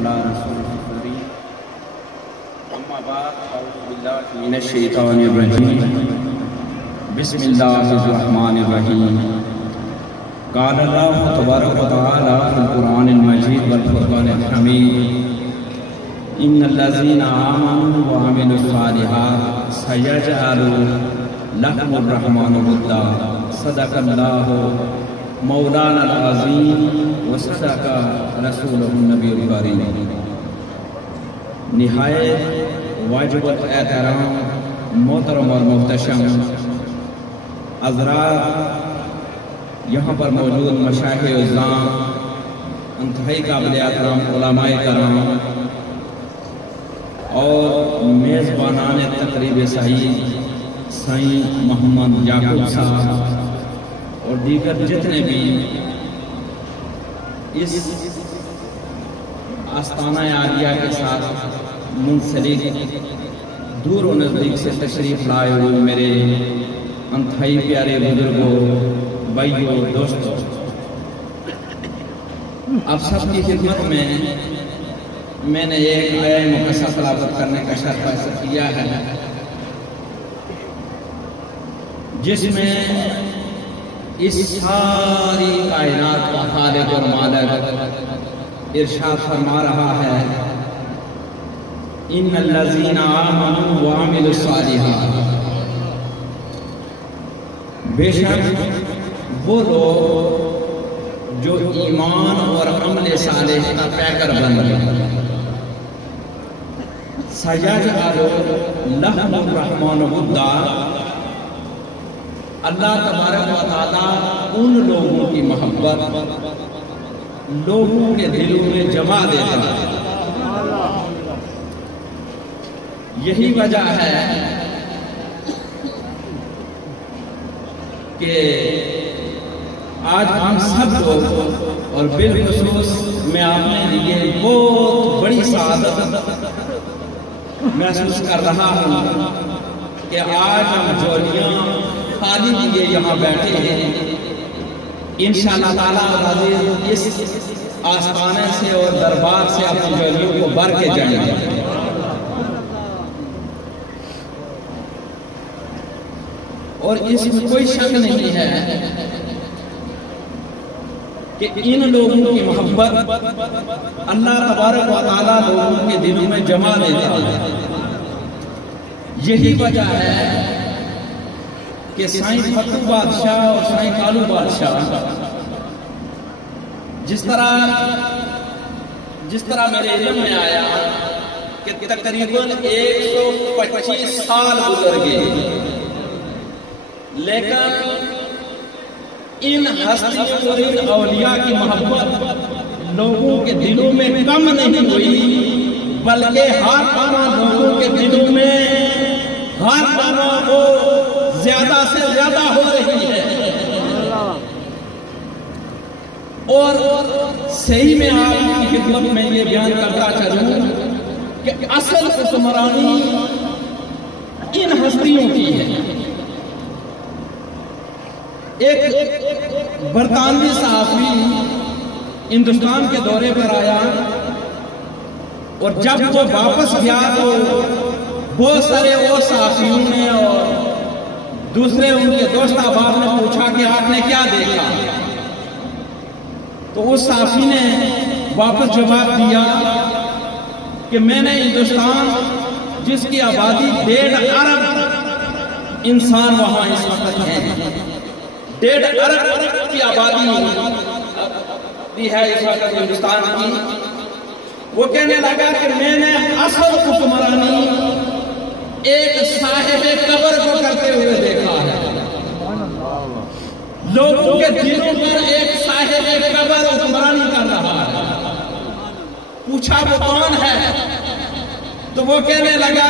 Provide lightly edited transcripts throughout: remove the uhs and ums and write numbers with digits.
على رسوله الكريم أما بعد أعوذ بالله من الشيطان الرجيم بسم الله الرحمن الرحيم قال الله تبارك وتعالى في القرآن المجيد والفرقان الحميد إن الذين آمنوا وعملوا الصالحات سيجعل لهم الرحمن ودا صدق الله مولانا العظیم وصدق رسولہ النبی الکریم۔ نہایت واجب الاحترام محترم اور محتشم حضرات، یہاں پر موجود مشائخ عظام، انتہائی قابل احترام علماء کرام اور میزبانان تقریب سعید سائیں محمد یعقوب صاحب اور دیگر جتنے بھی اس آستانہ عالیہ کے ساتھ منسلک دور و نزدیک سے تشریف لائے ہوئے میرے انتہائی پیارے بزرگوں، بھائیوں، دوستوں، آپ سب کی خدمت میں نے ایک آیہ مقدسہ تلاوت کرنے کا شرف حاصل کیا ہے، جس میں اس ساری کائنات کا خالق اور مالک ارشاد فرما رہا ہے، ان الذین آمنوا وعملوا الصالحات، بے شک وہ لوگ جو ایمان اور عمل صالح کا پیکر بن گئے، سیجعل لهم الرحمن ودا، اللہ تبارک و تعالیٰ ان لوگوں کی محبت لوگوں کے دلوں میں جما دیتا ہے۔ یہی وجہ ہے کہ آج ہم سب لوگ اور بالخصوص میں اپنے لیے بہت بڑی سعادت محسوس کر رہا ہوں کہ آج ہم جولیاں خالی لیے یہاں بیٹھے ہیں۔ انشاءاللہ تعالیٰ العزیز اس آستانے سے اور دربار سے اپنی جولیوں کو بھر کے جائیں گے۔ اور اس میں کوئی شک نہیں ہے کہ ان لوگوں کی محبت اللہ تبارک و تعالیٰ لوگوں کے دلوں میں جما دیتا ہے۔ یہی وجہ ہے کہ سائیں فتو بادشاہ اور سائیں کالو بادشاہ جس طرح میرے علم میں آیا کہ تقریباً 125 سال گزر گئے، لیکن ان ہستیوں اور ان اولیاء کی محبت لوگوں کے دلوں میں کم نہیں ہوئی، بلکہ ہر پانا لوگوں کے دلوں میں ہر پانا وہ زیادہ سے زیادہ ہو رہی ہے۔ اور صحیح میں آپ کی خدمت میں یہ بیان کرتا چلوں کہ اصل حکمرانی ان ہستیوں کی ہے۔ ایک برطانوی صحافی ہندوستان کے دورے پر آیا اور جب وہ واپس گیا تو بہت سارے اور صحافیوں نے اور دوسرے ان کے دوست احباب نے پوچھا کہ آپ نے کیا دیکھا؟ تو اس صحافی نے واپس جواب دیا کہ میں نے ہندوستان جس کی آبادی 1.5 ارب انسان وہاں اس وقت ہیں، 1.5 ارب کی آبادی ہے اس وقت ہندوستان کی، وہ کہنے لگا کہ میں نے اصل حکمرانی ایک صاحب قبر کو کرتے ہوئے دیکھا ہے۔ لوگوں کے دلوں پر ایک صاحب قبر حکمرانی کر رہا ہے۔ پوچھا وہ کون ہے؟ تو وہ کہنے لگا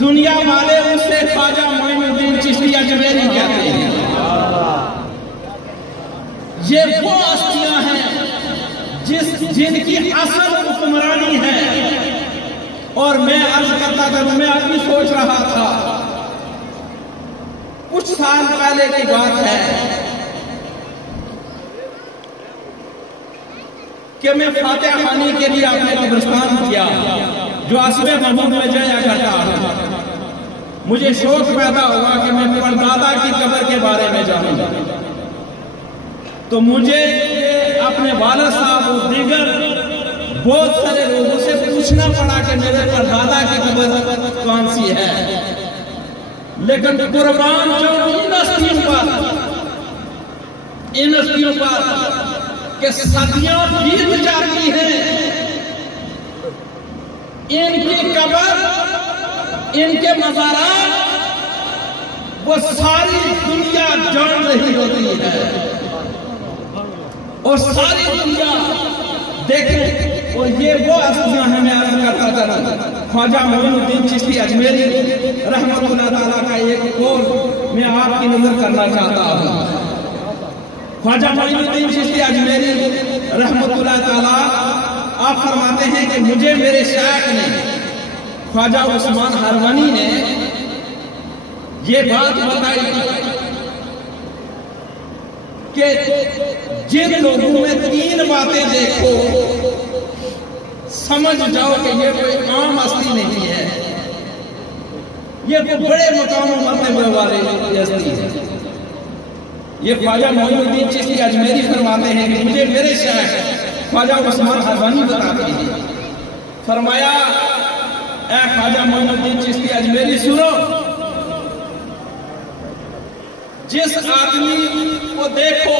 دنیا والے اسے خواجہ معین الدین چشتی اجمیری کہتے ہیں۔ یہ وہ ہستیاں ہیں جن کی اصل حکمرانی ہے۔ اور میں عرض کرتا تھا، میں ابھی سوچ رہا تھا، کچھ سال پہلے کی بات ہے کہ میں فاتح خانی کے لیے اپنے قبرستان کیا جو اسب محمود میں جایا کرتا ہوں، مجھے شوق پیدا ہوا کہ میں پردادا کی قبر کے بارے میں جانوں، تو مجھے اپنے والد صاحب اور دیگر بہت سارے لوگوں سے پوچھنا پڑا کہ میرے پردادا کی قبر کون سی ہے، لیکن قربان جو ان ہستیوں پر کہ صدیاں بیت جاتی ہیں، ان کی قبر، ان کے مزارات وہ ساری دنیا جان رہی ہوتی ہے اور ساری دنیا دیکھیں۔ اور یہ وہ ہستیاں ہیں، میں عرض کرتا چلا خواجہ معین الدین چشتی اجمیری رحمۃ اللہ تعالیٰ کا ایک قول میں آپ کی نظر کرنا چاہتا ہوں۔ خواجہ معین الدین چشتی اجمیری رحمۃ اللہ تعالیٰ آپ فرماتے ہیں کہ مجھے میرے شیخ نے خواجہ عثمان ہروانی نے یہ بات بتائی کہ جن لوگوں میں 3 باتیں دیکھو سمجھ جاؤ کہ یہ کوئی عام ہستی نہیں ہے، یہ کوئی بڑے مقام و مرتبے والے ہستی ہے۔ یہ خواجہ معین الدین چشتی اجمیری فرماتے ہیں کہ مجھے میرے شیخ خواجہ عثمان ہروانی بتاتے ہیں، فرمایا اے خواجہ معین الدین چشتی اجمیری سنو، جس آدمی کو دیکھو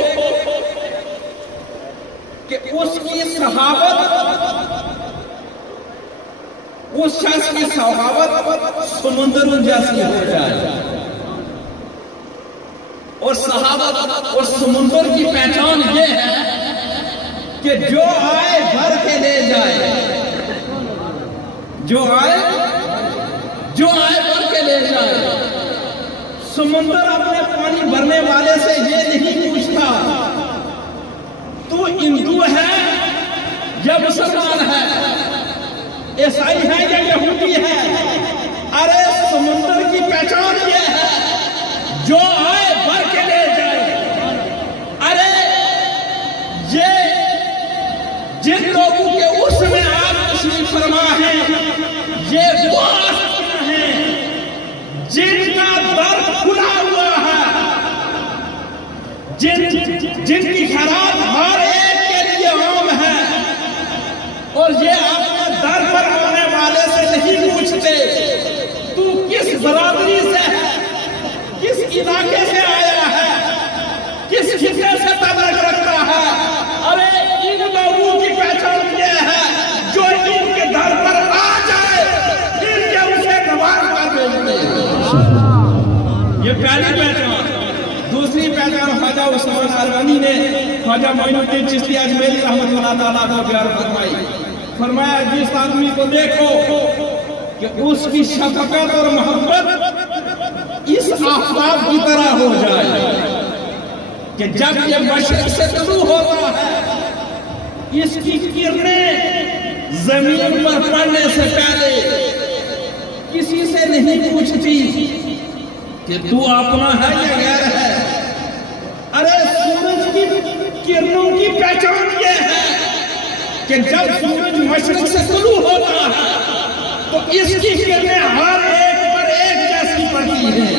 کہ اس کی صحابت، اس شخص کی صحابت سمندر جیسی ہو جائے، اور صحابت اور سمندر کی پہچان یہ ہے کہ جو آئے بھر کے لے جائے، جو آئے بھر کے لے جائے۔ سمندر اپنے پانی بھرنے والے سے یہ نہیں پوچھتا تو ہندو ہے یا مسلمان ہے، عیسائی ہے یا یہودی ہے، ارے سمندر کی پہچان یہ ہے جو آئے بھر کے لے جائے۔ ارے یہ جن لوگوں کے اس میں آپ تشریف فرما ہیں، یہ وہ ہستیاں ہیں جن کا در کھلا ہوا ہے، جن کی خیرات ہر ایک کے لیے عام ہے، اور یہ اپنے در پر آنے والے سے نہیں پوچھتے تو کس برادری سے ہے، کس علاقے سے آیا ہے، کس خطے سے تعلق رکھتا ہے۔ ارے ان لوگوں کی پہچان یہ ہے جو ان کے در پر آ جائے پھر یہ اسے گوار کر بھیجتے ہیں۔ یہ پہلی پہچان۔ دوسری پہچان خواجہ عثمان ہروانی نے خواجہ معین الدین چشتی اجمیری رحمۃ اللہ تعالیٰ کو بیان فرمائی، فرمایا جس آدمی کو دیکھو کہ اس کی شفقت اور محبت اس آفتاب کی طرح ہو جائے کہ جب یہ مشرق سے طلوع ہوتا ہے اس کی کرنیں زمین پر پڑنے سے پہلے کسی سے نہیں پوچھتی کہ تو اپنا ہے یا غیر ہے۔ ارے سورج کی کرنوں کی پہچان یہ ہے کہ جب سورج مشرق سے طلوع ہوتا ہے تو اس کی کرنیں ہر ایک پر ایک جیسی پڑتی ہیں،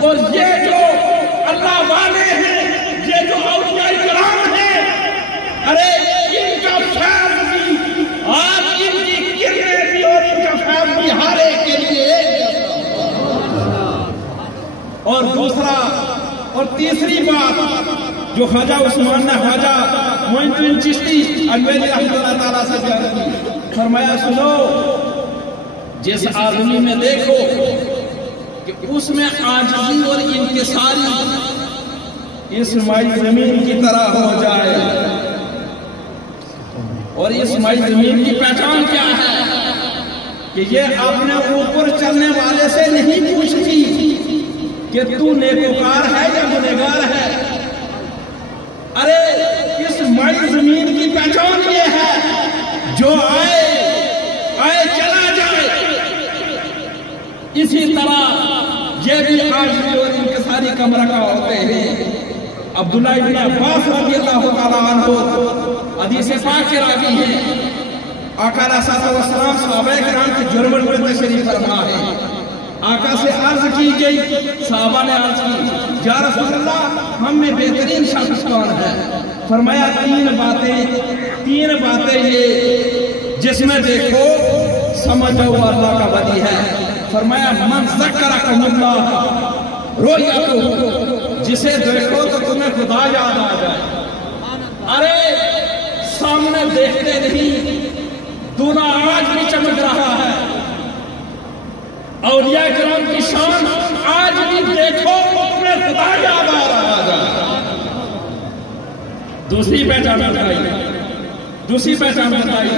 اور یہ جو اللہ والے ہیں، یہ جو اولیاء کرام ہیں، ارے ان کا فیض بھی اور ان کی کرنیں بھی اور ان کا فیض بھی ہر ایک کے لیے ایک جیسا۔ اور دوسرا اور تیسری بات جو خواجہ عثمان نے خواجہ معین الدین چشتی اجمیری رحمۃ اللہ تعالیٰ سے بیان کی، فرمایا سنو، جس آدمی میں دیکھو کہ اس میں عاجزی اور انکساری اس مائی زمین کی طرح ہو جائے، اور اس مائی زمین کی پہچان کیا ہے کہ یہ اپنے اوپر چلنے والے سے نہیں پوچھتی کہ تو نیکوکار ہے یا گنہگار ہے۔ ارے اس مائی زمین کی پہچان یہ ہے جو آئے چلا جائے۔ اسی طرح یہ بھی عاجزی اور انکساری کا مرکہ ہوتے ہیں عبداللہ ابن عباس رضی اللہ تعالیٰ عنہ حدیث پاک کے راوی ہیں، آقا علیہ السلام صحابہ کرام کے جرمن میں تشریف فرما ہے۔ آقا سے عرض کی گئی، صحابہ نے عرض کی یا رسول اللہ ہم میں بہترین شخص کون ہے؟ فرمایا تین باتیں یہ جس میں دیکھو سمجھ جاؤ اللہ کا ولی ہے۔ فرمایا من ذکرکم اللہ رؤیتہ، جسے دیکھو تو تمہیں خدا یاد آ جائے۔ ارے سامنے دیکھتے نہیں، دنیا آج بھی چمک رہا ہے، اولیاء کرام کی شان آج بھی دیکھو تو تمہیں خدا یاد آ رہا ہے۔ دوسری پہچان بتائی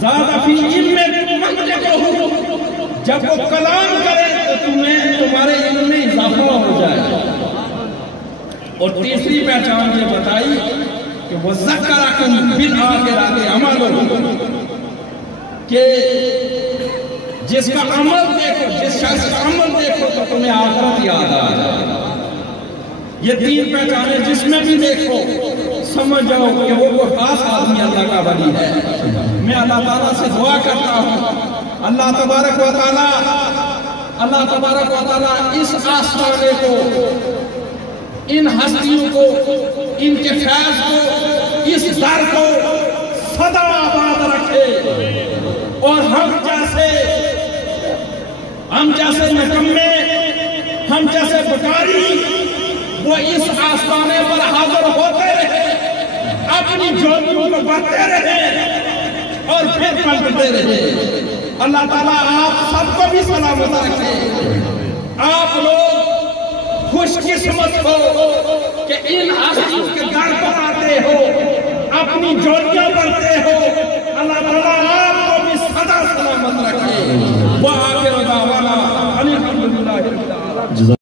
زیادہ فی علم منطقہ، جب وہ کلام کرے تو تمہارے علم میں اضافہ ہو جائے۔ اور تیسری پہچان یہ بتائی کہ وہ ذکرکم بالآخرۃ عملہ، کہ جس کا عمل دیکھو، جس شخص کا عمل دیکھو تو تمہیں آخرت یاد آ جائے۔ یہ تین پہچانیں جس میں بھی دیکھو سمجھ جاؤ کہ وہ خاص آدمی اللہ کا ولی ہے۔ میں اللہ تعالیٰ سے دعا کرتا ہوں، اللہ تبارک و تعالیٰ اس آستانے کو، ان ہستیوں کو، ان کے فیض کو، اس در کو سدا آباد رکھے، اور ہم جیسے نکمے، ہم جیسے بکاری وہ اس آستانے پر حاضر ہوتے رہے، اپنی جولیوں کو بڑھتے رہے اور پھر پلٹتے رہے۔ اللہ تعالیٰ آپ سب کو بھی سلامت رکھے۔ آپ لوگ خوش قسمت ہو کہ ان ہستیوں کے گھر پر آتے ہو، اپنی جولیاں بڑھتے ہو۔ اللہ تعالیٰ آپ کو بھی سدا سلامت رکھے۔ وآخر دعوانا الحمدللہ رب العالمین۔